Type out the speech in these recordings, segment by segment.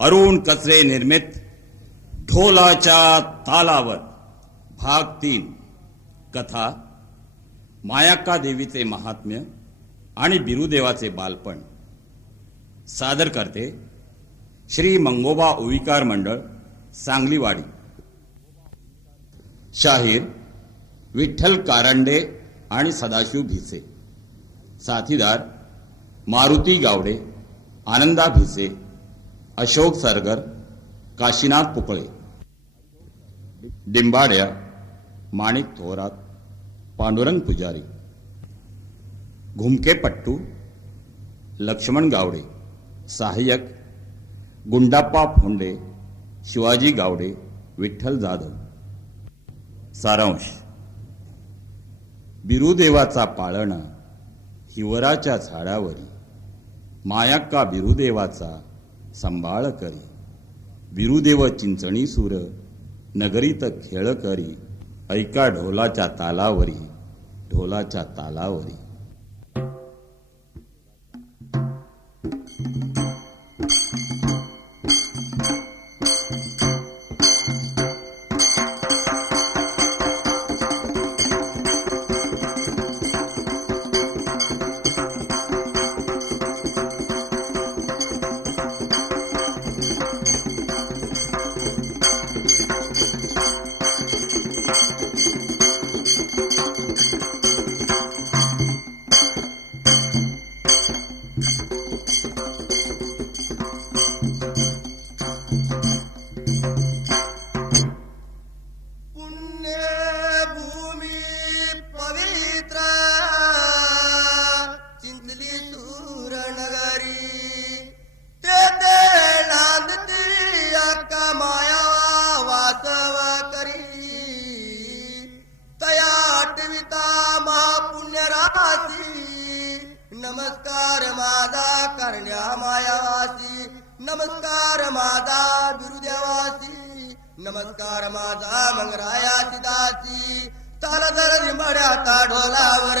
अरुण कचरे निर्मित ढोलाच्या तालावर भाग 3 कथा मायाक्का देवीचे महात्म्य आणि बिरुदेवाचे बालपण सादर करते श्री मंगोबा ओविकार मंडळ सांगलीवाडी। शाहीर विठ्ठल कारंडे आणि सदाशिव भिसे। साथीदार मारुती गावडे, आनंदा भिसे, अशोक सरगर, काशीनाथ पुकळे। डिंबाड्या माणिक थोरात, पांडुरंग पुजारी। घुमके पट्टू लक्ष्मण गावडे, सहाय्यक गुंडाप्पा फोंडे, शिवाजी गावडे, विठ्ठल जाधव। सारांश। बिरुदेवाचा पाळणा हिवराच्या झाडावरी, मायाक्का बिरुदेवाचा संभाळ करी। बिरुदेव चिंचणी सूर नगरीत खेळ करी, ऐका ढोलाच्या तालावरी, ढोलाच्या तालावरी। नमस्कार माझा करण्या मायावासी, नमस्कार माझा बिरुदेवासी, नमस्कार माझा मंगरायाची दासी। चाल जर निंबाड्याचा ढोलावर,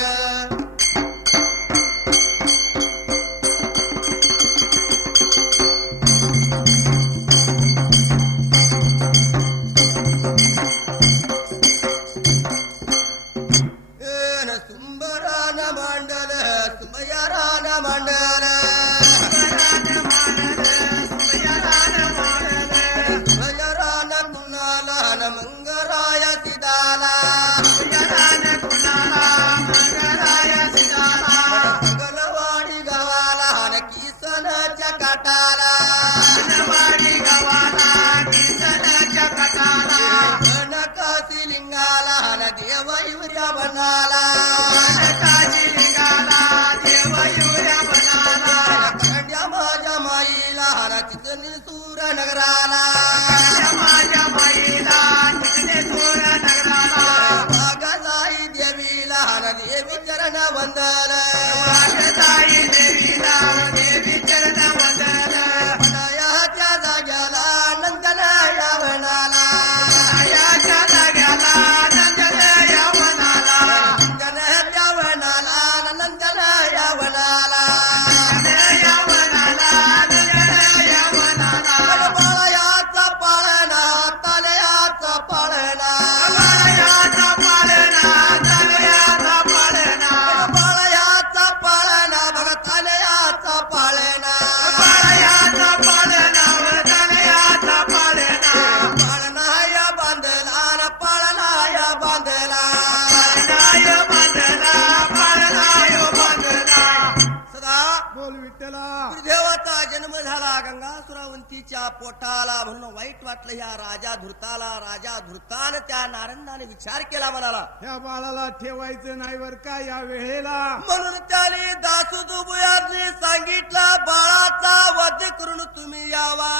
पोटाला म्हणून वाईट वाटलं ह्या राजा धृताला। राजा धृतानं त्या नारंगाने विचार केला, म्हणाला ह्या बाळाला ठेवायचं नाही बर का या वेळेला। म्हणून त्याने दासुदुबुयांनी सांगितलं, बाळाचा वध करून तुम्ही यावा।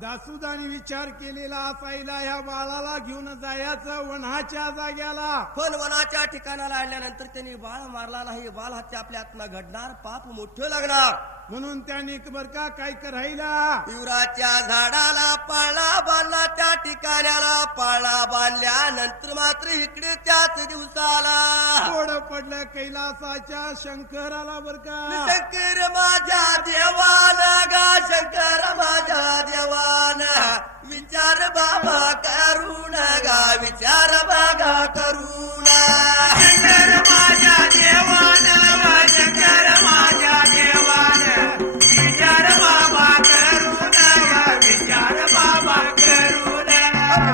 दासुदानी विचार केलेला असायला ह्या बाळाला घेऊन जायचं वनाच्या जाग्याला। पण वनाच्या ठिकाणाला आणल्यानंतर त्यांनी बाळ मारला नाही। बाळ हत्या आपल्या हातनं घडणार, पाप मोठं लागणार। म्हणून त्याने बर का काय करायला, हिवराच्या झाडाला पाळणा बांधला, त्या ठिकाणाला पाळणा बांधल्यानंतर मात्र इकडे त्याच दिवसाला थोड पडलं कैलासाच्या शंकराला बर का। शंकर माझ्या देवाला गा, शंकर माझ्या विचार बाबा करुण गा विचार बागा करुण शंकर माझ्या देवान शंकर माझ्या देवान विचार बाबा करून विचार बाबा करून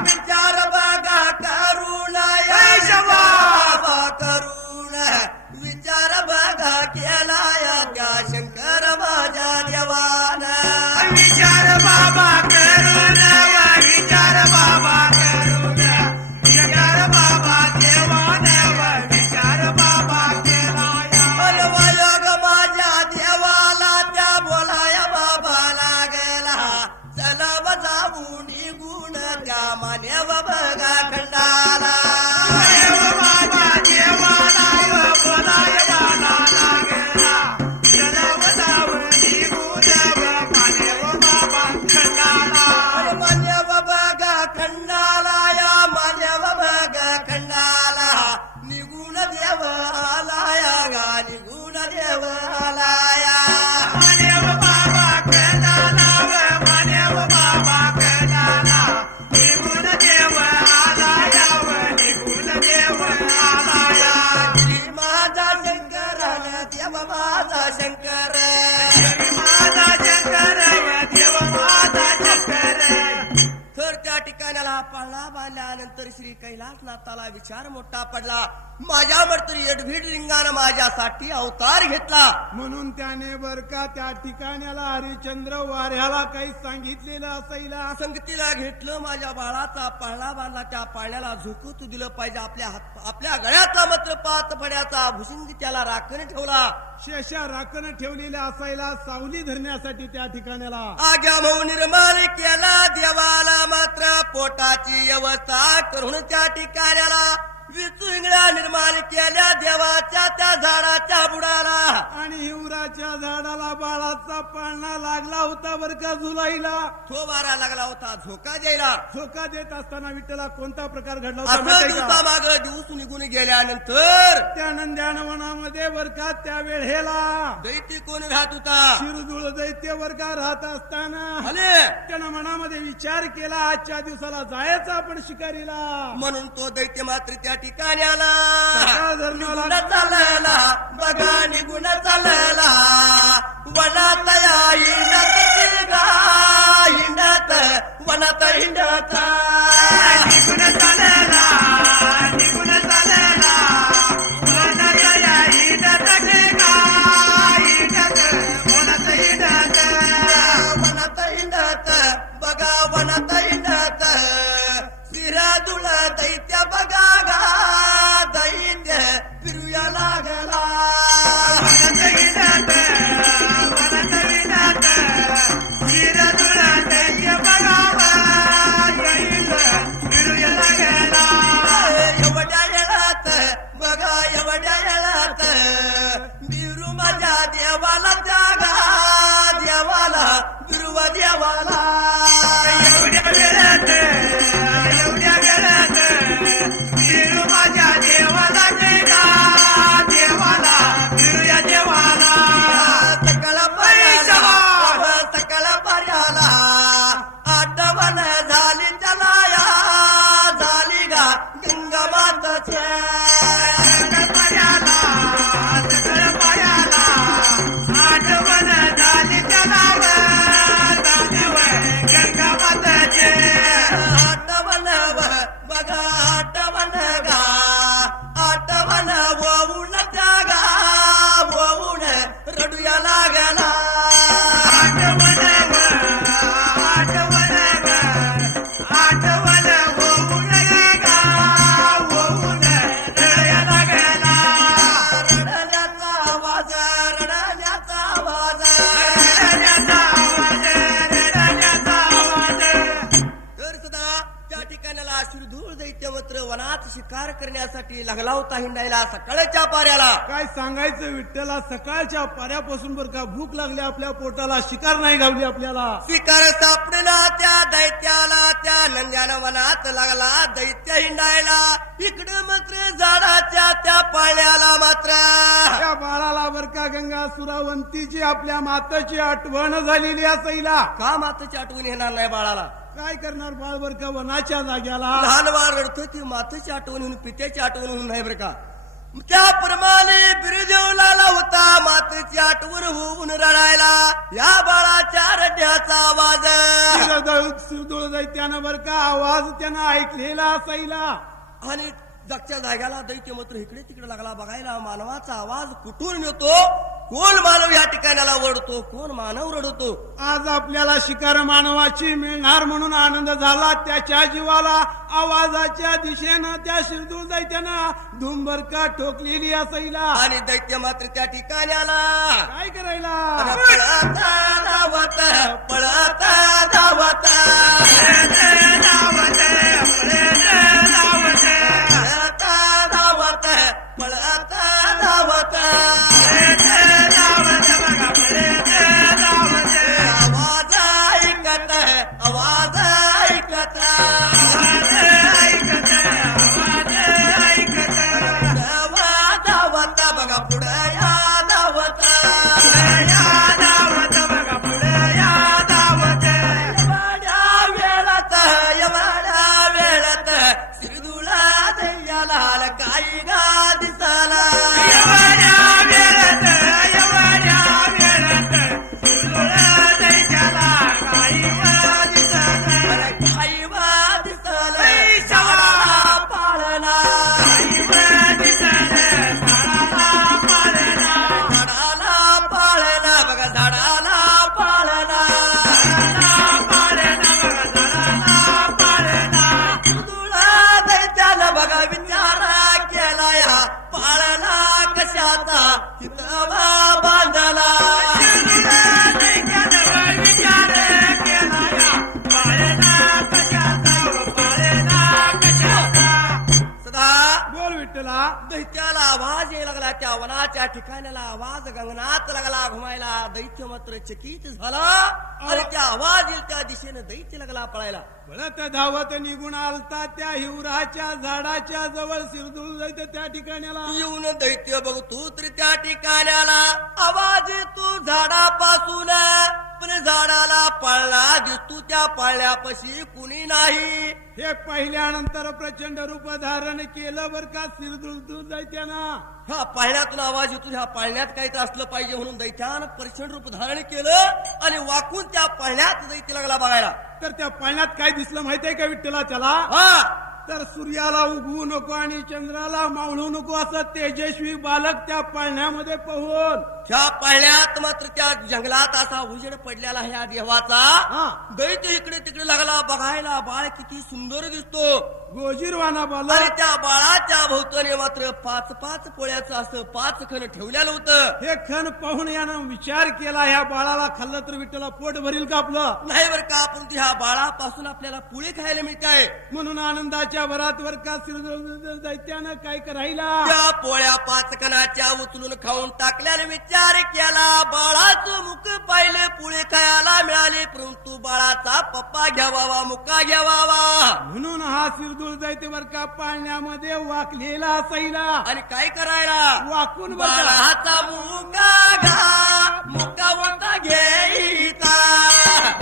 विचार बागा करुण यश बाबा करुण विचार बागा केलाया त्या शंकर माझ्या देवान विचार बाबा करून विचार बाबा करून विचार बाबा देवान विचार बाबा केलाया अलवायोग माझ्या देवाला त्या बोलाया बाबा लागला चला बजावून निघून त्या मान्यव बघा खंडाला बाबा देवाला बोलाय बाला लागला जनाव जाऊन निघून मानेव बाबा खंडाला मान्यव बघा खंडाला या मान्यव बघा खंडाला निघून देव आलाया गा निघून देव आलाया मानेव बाबा खंडाला मानेव बाबा खंडाला निघून देव आलाया निघून देव आलाया श्री माझा शंकर देव माझा शंकर माझा शंकर देव माझा शंकर तर त्या ठिकाणाला पाळणा बांधल्यानंतर श्री कैलासनाथाला विचार मोठा पडला माझ्या मर्तरी एडभीड रिंगानं माझ्यासाठी अवतार घेतला म्हणून त्याने बर का त्या ठिकाण्याला हरिश्चंद्र वाऱ्याला काही सांगितलेलं असायला संगतीला घेतलं माझ्या बाळाचा पाळणा बांधला त्या पाळण्याला झोकू दिलं पाहिजे आपल्या गळ्यातला मात्र पाच फड्याचा भुसिंग त्याला राखण ठेवला शेषा राखण ठेवलेल्या असायला सावली धरण्यासाठी त्या ठिकाण्याला आग्या मऊ निर्माण केला देवाला मात्र पोटाची व्यवस्था करून त्या ठिकाण्याला विचुंगळ्या निर्माण केल्या देवाच्या त्या झाडाच्या बुडाला आणि हिवराच्या झाडाला बाळाचा पाळणा लागला होता बर का जुलाईला तो वारा लागला होता झोका द्यायला झोका देत असताना विठ्ठला कोणता प्रकार घडला होता असं माहितीये का? दिवसामाग दिवस निघून गेल्यानंतर त्या नंद्यानवनामध्ये बर का त्या वेळेला दैती कोण राहत होता शिरजुळ दैत्य वर का राहत असताना अरे त्यानं मनामध्ये विचार केला आजच्या दिवसाला जायचं आपण शिकारीला म्हणून तो दैत्य मात्र त्या ठिकाणी आला सकाळ धर्माला निघून चालला बघा निघून चालला वनात या हिंडत वनात हिंडत निघून चालला निघून चालला वनात या हिंडत वनात हिंडत वनात हिंडत बघा वनात हिंडत सिराजुळ दैत्य बघा गा दैत्य फिरूया लागला वनात हिंडत वनात हिंडत शिरजुळ दैत्य बघावा येईल फिरूया लागला एवढ्या येळात बघा एवढ्या येळात बिरू माझ्या देवाला जागा देवाला बिरुवा देवाला एवढ्या वेळात फिरू माझ्या देवाला देगा देवाला फिरूया देवाला सकल पर्याला आठवण झाली चलाया झाली गा गंगा माताच्या पायाला सकळ पायाला आठवण झाली चलाव गंगा माताचे आठवण बघा आठवण गा आठवण वळून जागा वळून रडूया लागला आठवण होऊन गा होऊन रडया लागला रडण्याचा आवाज रडण्याचा आवाज रडण्याचा आवाज रडण्याचा आवाज तर सुद्धा त्या ठिकाणाला शिरधूळ दैत्य मात्र वनात शिकार करण्यासाठी लागला होता हिंडायला सकाळच्या पाऱ्याला काय सांगायचं विठ्ठला सकाळच्या पाऱ्यापासून बर का भूक लागली आपल्या पोटाला शिकार नाही गावली आपल्याला शिकार सापडला त्या दैत्याला त्या नंद्यानं वनात लागला दैत्य हिंडायला इकडे मात्र झाडाच्या त्या पाण्याला मात्र त्या बाळाला बर का गंगा सुरावंतीची आपल्या माताची आठवण झालेली असायला का माताची आठवण येणार नाही बाळाला काय करणार बाळ बर का वनाच्या जाग्याला लहान बाळ रडतं ती मातेची आठवण होऊन पित्याची आठवण होऊन नाही बरं का. त्याप्रमाणे बिरुदेवला होता मातेची आठवण होऊन रडायला या बाळाच्या रडण्याचा आवाज. शिरदोळ जाई त्यानं बर का आवाज त्यानं ऐकलेला असायला. आणि जागच्या जाग्याला दैत्य मात्र इकडे तिकडे लागला बघायला मानवाचा आवाज कुठून येतो, कोण मानव या ठिकाणाला वळतो, कोण मानव रडतो. आज आपल्याला शिकार मानवाची मिळणार म्हणून आनंद झाला. त्याच्या जीवाला आवाजाच्या दिशेनं त्या शिरदूळ दैत्यानं धुंबरका ठोकलेली असायला. आणि दैत्य मात्र त्या ठिकाणाला काय करायला पळता धावत पळता धावत पळता धावत आवाज ऐकत आवाज ऐकत धावत बघा पुढे या धावत बघा पुढे या धावत एवढ्या वेळात सिरदुळा दैयाला काही गा दिसाला. दैत्याला आवाज यायला लागला. त्या वनाच्या ठिकाणाला आवाज गगनात लागला घुमायला. दैत्य मात्र चकित झाला आणि त्या आवाज येईल त्या दिशेने दैत्य लागला पळायला. पळत धावत निघून आलता त्या हिवराच्या झाडाच्या जवळ शिरदूळ दैत्य त्या ठिकाणाला येऊन दैत्य बघतो तर त्या ठिकाणाला आवाज येतो झाडापासून. पण झाडाला पळला दिसतो त्या पळल्यापाशी कुणी नाही. हे पाहिल्यानंतर प्रचंड रूप धारण केलं बर का शिरदूळ दैत्यानं. ह्या पाळण्यातून आवाज येतो, ह्या पाळण्यात काहीतरी असलं पाहिजे म्हणून दैत्यानं प्रचंड रूप धारण केलं आणि वाकून त्या पाळण्यात दैत्य लागला बघायला. तर त्या पाळण्यात काय दिसलं माहितीये का विठ्ठला त्याला? हा तर सूर्याला उगवू नको आणि चंद्राला मावळू नको असं तेजस्वी बालक त्या पाळण्यामध्ये पाहून त्या पाळण्यात मात्र त्या जंगलात असा उजेड पडलेला ह्या देवाचा. दैत्य इकडे तिकडे लागला बघायला. बाळ किती सुंदर दिसतो, गोजीरवाना आणि बालक. त्या बाळाच्या भोवताने मात्र 5-5 पोळ्याचं असं 5 खण ठेवलेलं होतं. हे खण पाहून यानं विचार केला ह्या बाळाला खाल्लं तर विठ्ठला पोट भरील का आपलं? नाही बरं का, आपण ह्या बाळापासून आपल्याला पोळी खायला मिळते. म्हणून आनंदाच्या भरात वर का दैत्यानं काय करायला त्या पोळ्या 5 कणाच्या उचलून खाऊन टाकल्याने विचार केला. बाळाचं मुख पाहिले पोळी खायला मिळाली, परंतु बाळाचा पप्पा घ्यावा मुका घ्यावा. म्हणून हा शिरदूळ दैत्य वर का पाळण्यामध्ये वाकलेला असायला. आणि काय करायला वाकून बाळाचा मुका घा मुका होता घेईता.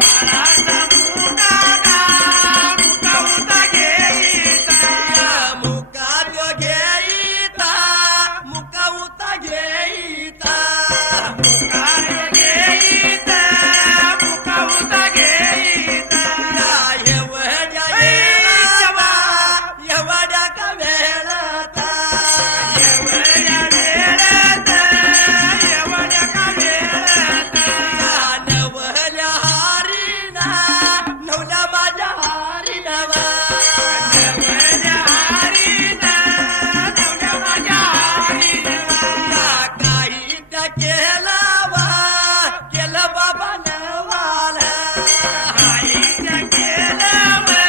बाळाचा मुका घा मुका होता घेईता. मुका तो घेईता मुका होता घेईता. मुका तो घेईता मुका होता घेईता. एवढ्या एवढ्या का वेळात एवढ्या वेळात एवढ्या का वेळात नवल्या हारीना नवल्या माझ्या हारीनावा. नवल्या हारीना नवल्या माझ्या हारीनावा. काही त्या केला वा केलं बाबा नवाला. काही त्या केलं वा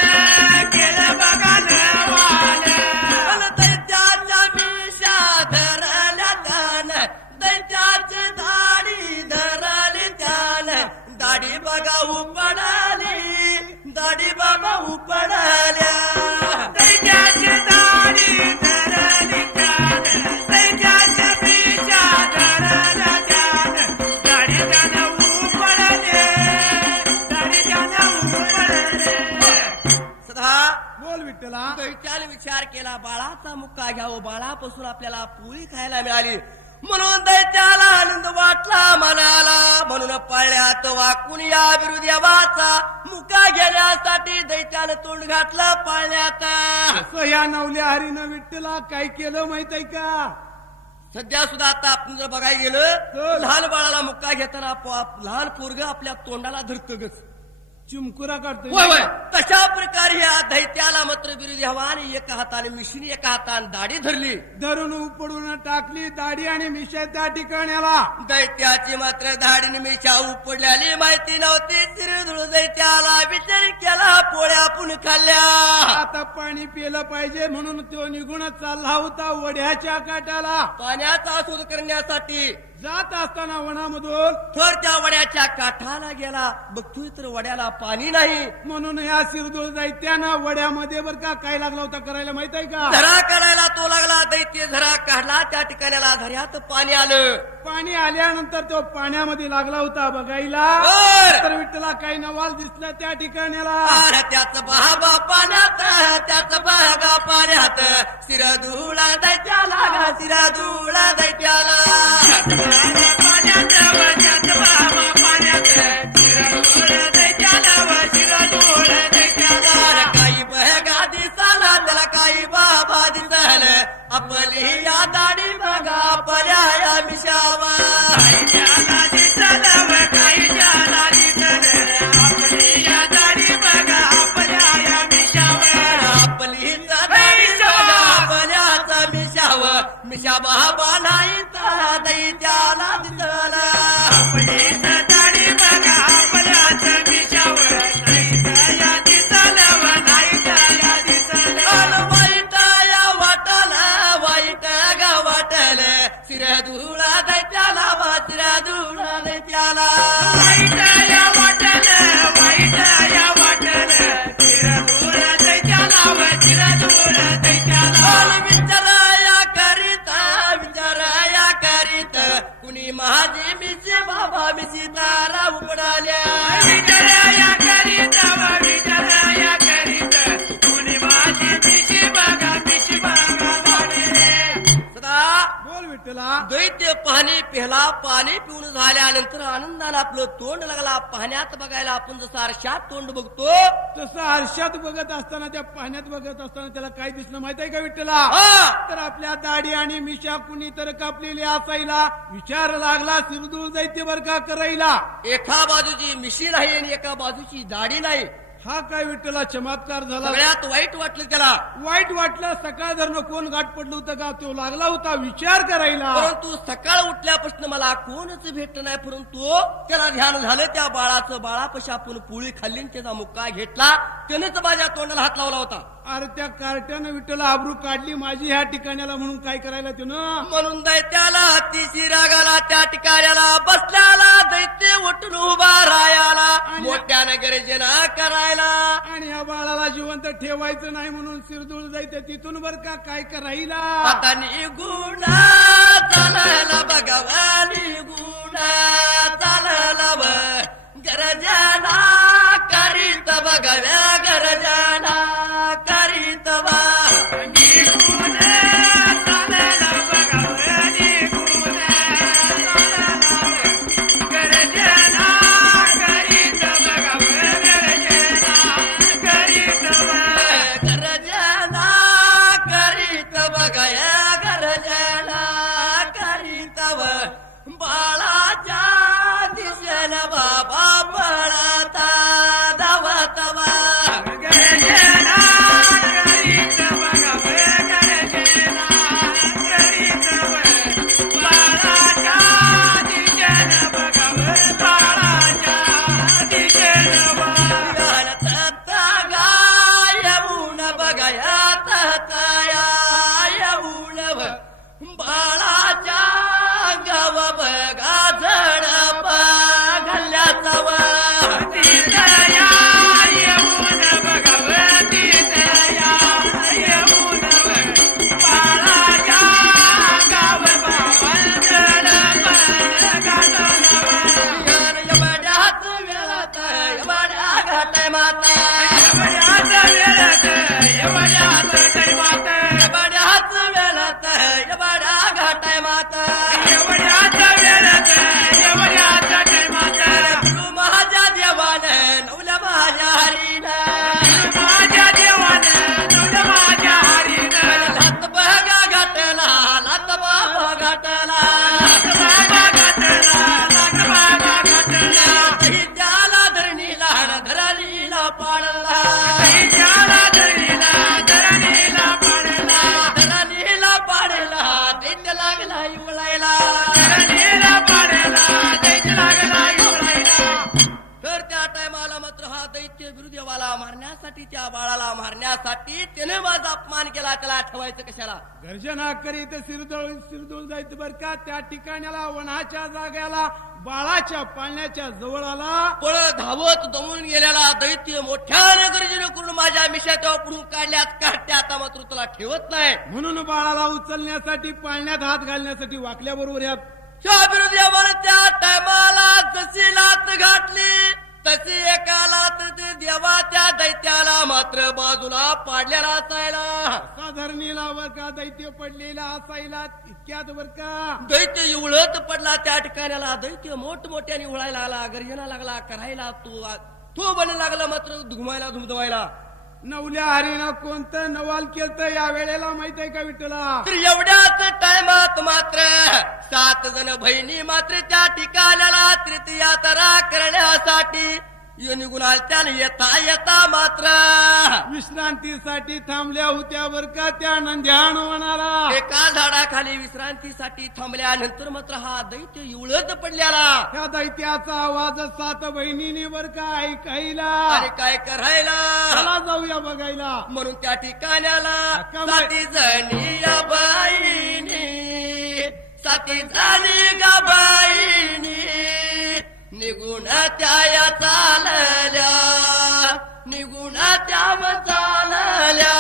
केलं बाबा नवाला. दैत्याच्या मिशा धरल्या त्यानं, दैत्याची दाढी धरली त्यानं. दाढी बघा उपडाली दाढी बाबा उपडाल्या. दैत्याची दाढी धरली त्यानं, दैत्याच्या मिशा धरल्या त्यानं. दाढी त्यानं उपडले दाढी त्यानं उपडले. विठ्ठला दैत्याने विचार केला बाळाचा मुक्का घ्यावं, बाळापासून आपल्याला पोळी खायला मिळाली म्हणून दैत्याला आनंद वाटला मनाला, म्हणून पळ्यात वाकून या बिरुदेवाचा मुक्का घेण्यासाठी दैत्यानं तोंड घातलं पाळण्यात. असं या नवल्या हरीनं विठ्ठला काय केलं माहित आहे का? सध्या सुद्धा आता आपण जर बघायला गेलं लहान बाळाला मुक्का घेताना लहान पोरग आपल्या तोंडाला धरतगच, चिमकुरा काढतोय. होय होय. तशा प्रकारे या दैत्याला मात्र बिरुदेवाने एका हाताने मिशीने एका हाताने दाढी धरली, धरून उपडून टाकली दाढी आणि मिशा त्या ठिकाण्याला. दैत्याची मात्र दाढीने मिशा उपडल्याली माहिती नव्हती. तिरधुळ दैत्याला विचार केला पोळ्या आपण खाल्ल्या. आता पाणी पिलं पाहिजे म्हणून तो निघूनच चालला होता वड्याच्या काठाला. पाण्याचा शोध करण्यासाठी जात असताना वनामधून थर त्या वड्याच्या काठाला गेला, बघतोय तर वड्याला पाणी नाही. म्हणून या शिरदूळ दैत्यानं वड्यामध्ये बर का काय लागला होता करायला माहित आहे का? झरा काढायला तो लागला. दैत्य झरा काढला, त्या ठिकाणाला झऱ्यात पाणी आलं. पाणी आल्यानंतर तो पाण्यामध्ये लागला होता बघायला. बर. तर विठ्ठला काही नवाल दिसला त्या ठिकाणाला. अरे त्याच बाबा पाण्यात, त्याच बागा पाण्यात, शिरधुळा दैत्याला गा, शिरधुळा दैत्याला पाण्यात, त्याच बाबा पाण्यात, शिरधुळा दैत्याला व शिरधुळा दैत्याला. काही बहगा दिसाला त्याला, काही बाबा दिसल, आपली या दाढी बघा पर्याया मिशावा. त्याला दिसल व काही त्याला दिसल, आपली या दाढी बघा पर्याया मिशावा. आपली दाढी बघा पर्याचा मिशाव, मिशा बाबा नाही तर दैत्याला दिसल. आपली दाढी बघा पर्याचा मिशाव, नाही त्या दिसल व नाही त्या दिसल. वाईट या वाटल, वाईट गा वाटल, शिरधुळा दैत्याला वा शिरधुळा दैत्याला. वाईट या वाटल, वाईट या वाटल, शिरधुळा दैत्याला व शिरधुळा दैत्याला. विचाराया करीत, विचाराया करीत, कुणी माझी मिशी बाबा मिशी तारा उपडाल्या. विचाराया करीत, विचाराया करीत, कुणी माझी मिशी बघा मिशी बघा सदा. बोल विठ्ठला. दैत्य पाणी पिला, पाणी पिऊन झाल्यानंतर आनंदानं आपलं तोंड लागला पाण्यात बघायला. आपण जसं आरशात तोंड बघतो तसं आरशात बघत असताना त्या पाण्यात बघत असताना त्याला काय दिसलं माहित आहे का विठ्ठला? हा. तर आपल्या दाढी आणि मिशा कुणी तर कापलेली असायला. विचार लागला शिरदूळ दैत्य बर का करायला. एका बाजूची मिशी नाही आणि एका बाजूची दाढी नाही. हा काय विठ्ठला चमत्कार झाला. सगळ्यात वाईट वाटलं त्याला. वाईट वाटलं. सकाळ धरणं कोण गाठ पडलं होतं का? तो लागला होता विचार करायला. परंतु सकाळ उठल्यापासून मला कोणच भेटलं नाही. परंतु त्याला ध्यान झालं त्या बाळाचं. बाळापाशी आपण पोळी खाल्ली, त्याचा मुक्का घेतला, त्यानेच माझ्या तोंडाला हात लावला होता. अरे त्या कार्ट्यानं विठ्ठला आबरू काढली माझी ह्या ठिकाणाला म्हणून काय करायला त्यानं? म्हणून दैत्याला अतिशय रागाला त्या ठिकाणाला बसल्याला. दैत्य उठून उभा राहायला, मोठ्यानं गर्जना करायला. आणि ह्या बाळाला जिवंत ठेवायचं नाही म्हणून शिरदूळ दैत्य तिथून बर का काय करायला. आता निगुण चालायला बघावा, निगुण चालायला गरजना करीत बघाव्या, गरजना करीत बा. निगुण चालायला बघावा, निगुण चालायला गरजना करीत बघावा, गरजना करीत बा. गरजना करीत बघाया, गरजना करीत बा. बाळाच्या दिशेन बाबा पळता धावत बा. गरजना करीत बघावा, गरजना करीत बा. बाळाच्या दिशेन बघावा, बाळाच्या दिशेन बा. येऊन बघाया तया येऊन बाळाच्या गाव बघा झडपा घाल्याचा बिरुदेवाला मारण्यासाठी त्या बाळाला मारण्यासाठी त्याने माझा अपमान केला त्याला ठेवायचं कशाला गर्जना करीत सिरदोळ जायचं बर का त्या ठिकाणाला वनाच्या जाग्याला बाळाच्या पाळण्याच्या जवळ आला पळ धावत दमून गेलेला दैत्य मोठ्याने गर्जन करून माझ्या मिशाच्या पुढून काढल्यात काढते आता मात्र तुला ठेवत नाही म्हणून बाळाला उचलण्यासाठी पाळण्यात हात घालण्यासाठी वाकल्याबरोबर या त्या बिरुदेवाने त्या टायमाला जशी लात घातली तशी एका लात ते देवा त्या दैत्याला मात्र बाजूला पाडलेला असायला साधारणीला बर का दैत्य पडलेला असायला इतक्यात बर का दैत्य इवळत पडला त्या ठिकाणाला दैत्य मोठमोठ्याने उळायला आला गर्जना लागला करायला तो बन लागला मात्र धुमायला धुमधवायला नवल्या हरीनं कोणतं नवाल केलं या वेळेला माहित आहे का विठ्ठला तर एवढ्याच टायमात मात्र 7 जण बहिणी मात्र त्या ठिकाणाला तृतीया तरा करण्यासाठी निघून आल्या येता येता मात्र विश्रांतीसाठी थांबल्या होत्या बर का त्या नंद्याण वनाला एका झाडाखाली विश्रांतीसाठी थांबल्यानंतर मात्र हा दैत्य इवळत पडल्याला त्या दैत्याचा आवाज 7 बहिणीने बर का ऐकायला आणि काय करायला चला जाऊया बघायला म्हणून त्या ठिकाणाला अक्का 7 जणी या बाईनी 7 जणी गा बाईनी निघून त्या चालल्या निघून त्या चालल्या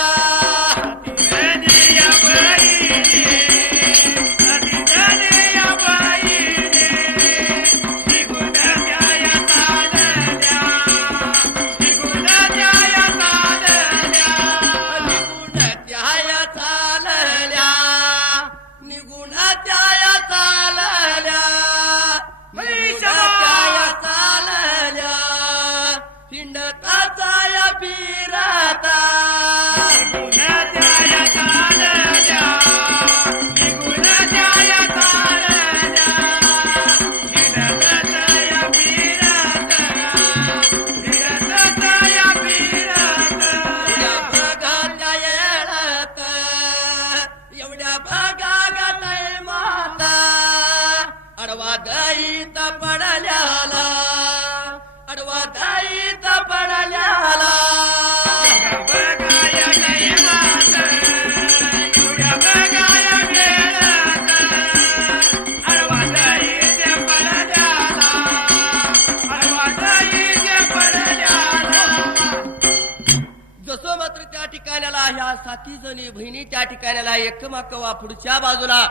ह्या 7 जणी बहिणी त्या ठिकाणाला एकमाकवा पुढच्या बाजूला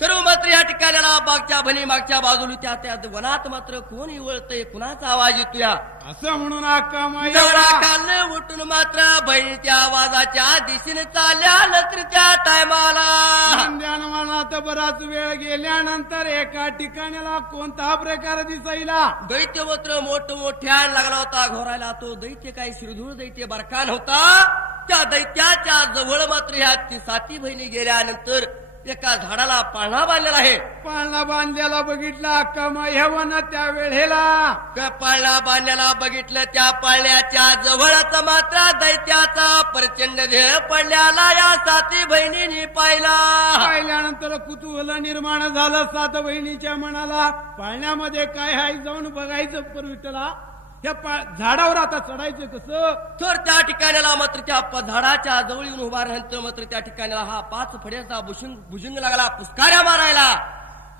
सर्व मात्र या ठिकाणाला मागच्या बहिणी मागच्या बाजूला त्या वनात मात्र कोण इवळतय कुणाचा आवाज येतोय असं म्हणून अक्का माई खाल्ले उठून मात्र बहिणीच्या आवाजाच्या दिशेने चालल्या नंतर त्या टायमाला वनात बराच वेळ गेल्यानंतर एका ठिकाणाला कोणता प्रकार दिसायला दैत्य मात्र मोठ्या लागला होता घोरायला तो दैत्य काही शिरधूळ दैत्य बरकान होता त्या दैत्याच्या जवळ मात्र ह्या 7 बहिणी गेल्यानंतर एका झाडाला पाळणा बांधलेला आहे पाळणा बांधलेला बघितला अक्का माई ह्या वनात त्या वेळेला पाळणा बांधलेला बघितलं त्या पाळण्याच्या जवळच मात्र दैत्याचा प्रचंड ध्येय पडल्याला या 7 बहिणींनी पाहिल्यानंतर कुतूहल निर्माण झालं 7 बहिणीच्या मनाला पाळण्यामध्ये काय आहे जाऊन बघायचं परविटला त्या झाडावर आता चढायचं कसं तर त्या ठिकाणाला मात्र त्या झाडाच्या जवळ येऊन उभारल्यानंतर मात्र त्या ठिकाणाला हा 5 फड्याचा भुजंग लागला पुस्काऱ्या मारायला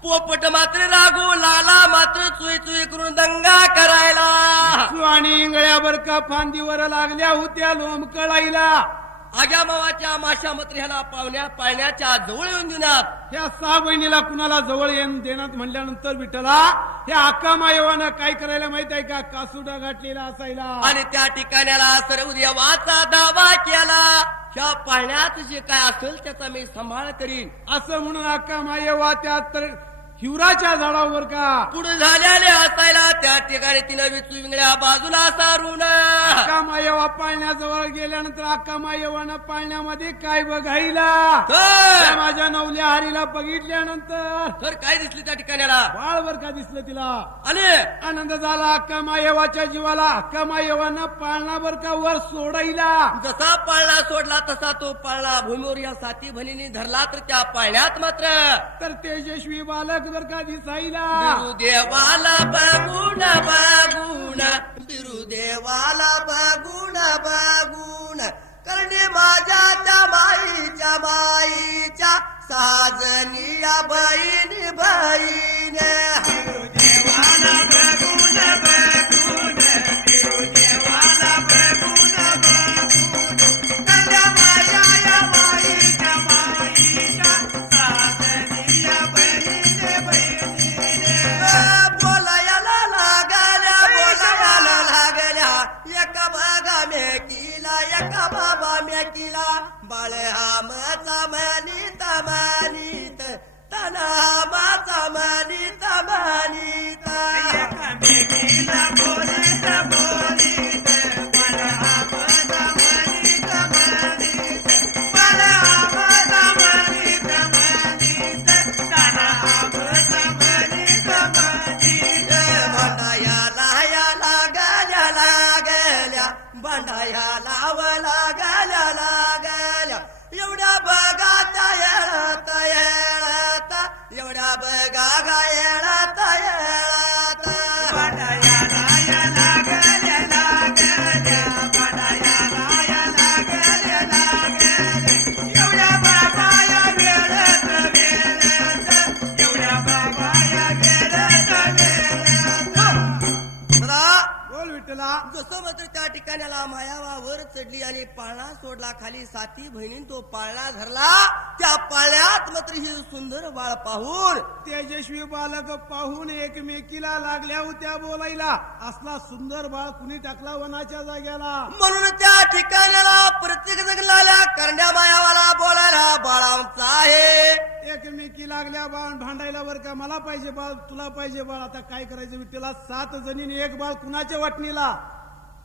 पोपट मात्र रागू लागला मात्र चुई करून दंगा करायला आणि इंगळ्यावर का फांदीवर लागल्या होत्या लोंबकळाईला आग्या मावाच्या माशा मात्र ह्याला पाळण्याच्या जवळ येऊन देण्यात ह्या 6 बहिणीला कुणाला जवळ येऊन देण्यात म्हणल्यानंतर विठ्ठला ह्या अक्का मायवानं काय करायला माहित आहे का कासुडा गाठलेला असायला आणि त्या ठिकाणाला सर्व देवाचा दावा केला ह्या पाळण्यात जे काय असेल त्याचा मी सांभाळ करीन असं म्हणून अक्का मायवा त्या हिवराच्या झाडावर का पुढे झालेले असायला त्या ठिकाणी तिनं विंगड्या बाजूला सारून अक्का मायवा पाळण्याजवळ गेल्यानंतर अक्का मायवानं पाळण्यामध्ये काय बघायला माझ्या नवल्या हरीला बघितल्यानंतर तर काय दिसली त्या ठिकाणाला बाळवर का दिसलं तिला आणि आनंद झाला अक्का मायवाच्या जीवाला अक्का मायवानं पाळणावर का वर सोडायला जसा पाळणा सोडला तसा तो पाळणा भूमीवर या 7 बहिणींनी धरला तर त्या पाळण्यात मात्र तर तेजस्वी बालक वर का दिसायला बिरुदेवाला बघून बिरुदेवाला बघून बघून करणे माझ्या त्या माईच्या साजनिया बहीण बहीण देवाला बघून बघून देवाला बघून बघून कन्या माया या माईच्या साजनिया बहीण बहीण बोलायला लागल्या एका बागा मेकीला एका बाबा मेकीला बाळ हामाचा मानित मानित तनामाचा मानित मानित एकामेकीला बोलीत बोलीत बलहामचा मानित मानित बलहामचा मानित मानित तलहामचा मानित मानित भांडायाला लागल्या भांडाया लावला लागल्या एवढ्या बघा येळात एवढ्या बघा येळात बडायाला या लागल्या लागल्या बडायाला या लागल्या लागल्या एवढ्या बाबाया वेळत वेळत एवढ्या बाबाया वेळत वेळत बोल विठ्ठला जसं मात्र त्या ठिकाणाला मायावा वर चढली आणि पाळणा सोडला खाली साती बहिणीन तो पाळणा धरला त्या पाळण्यात मात्र ही सुंदर बाळ पाहून तेजस्वी बालक पाहून एकमेकीला लागल्या होत्या बोलायला असला सुंदर बाळ कुणी टाकला वनाच्या जाग्याला म्हणून त्या ठिकाणाला प्रत्येक जगलाल्या करण्या मायावाला बोलायला बाळ आमचा आहे एकमेकी लागल्या बाळ भांडायला बर का मला पाहिजे बाळ तुला पाहिजे बाळ आता काय करायचं विठ्ठला 7 जणीने एक बाळ कुणाच्या वाटणीला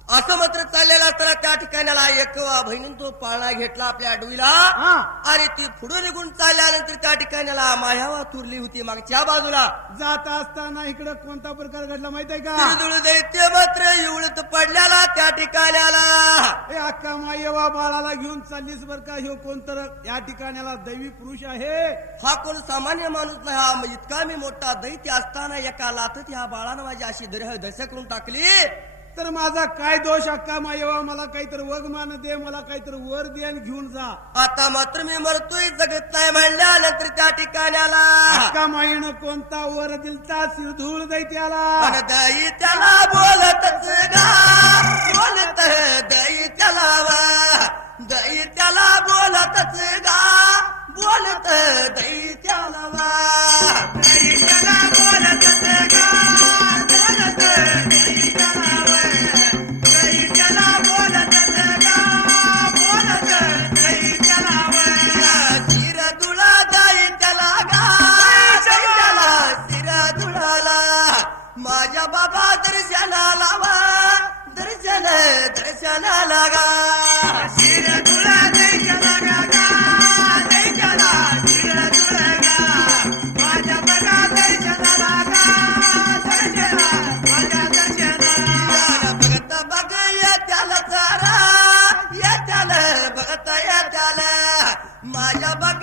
असं मात्र चाललेला असताना त्या ठिकाणाला एक बहिणीन तो पाळणा घेतला आपल्या आडवीला हा आणि ती पुढे निघून चालल्यानंतर त्या ठिकाणाला मायावा तुरली होती मागच्या बाजूला जात असताना इकडे कोणता प्रकार घडला माहित आहे का तिळदुळ दैत्य मात्र इवळत पडल्याला त्या ठिकाणाला हे अक्का मायेवा बाळाला घेऊन चाललीस बर का ह्यो कोणतर या ठिकाणाला दैवी पुरुष आहे हा कोण सामान्य माणूस नाही हा इतका मी मोठा दैत्य असताना एका लाथत ह्या बाळानं माझी अशी दर्शक करून टाकली तर माझा काय दोष अक्का मायेवा मला काहीतरी वगमान दे मला काहीतरी वर दे आणि घेऊन जा आता मात्र मी मरतोय जगत नाही म्हणल्यानंतर त्या ठिकाणाला अक्का माईनं कोणता वर दिलता सिरधूळ दैत्याला पण दही त्याला बोलतच गा बोलत दही त्याला दही त्याला बोलतच गा बोलत दही त्याला दही त्याला बोलतच गा बोलत दही त्याला दही त्याला बोलतच गा बोलत दही त्याला शिर दुळा दही त्याला गा त्याला शिर दुळाला माझ्या बाबा दर्शनाला दर्शनाला गा शिर तुला दही त्याला गा दही त्याला शिर तुला गा माझ्या बघा दर्शनाला गा दर्शना माझ्या दर्शनाला भगत बघ येत्याला चारा येत्याला भगत येत्याला माझ्या बघ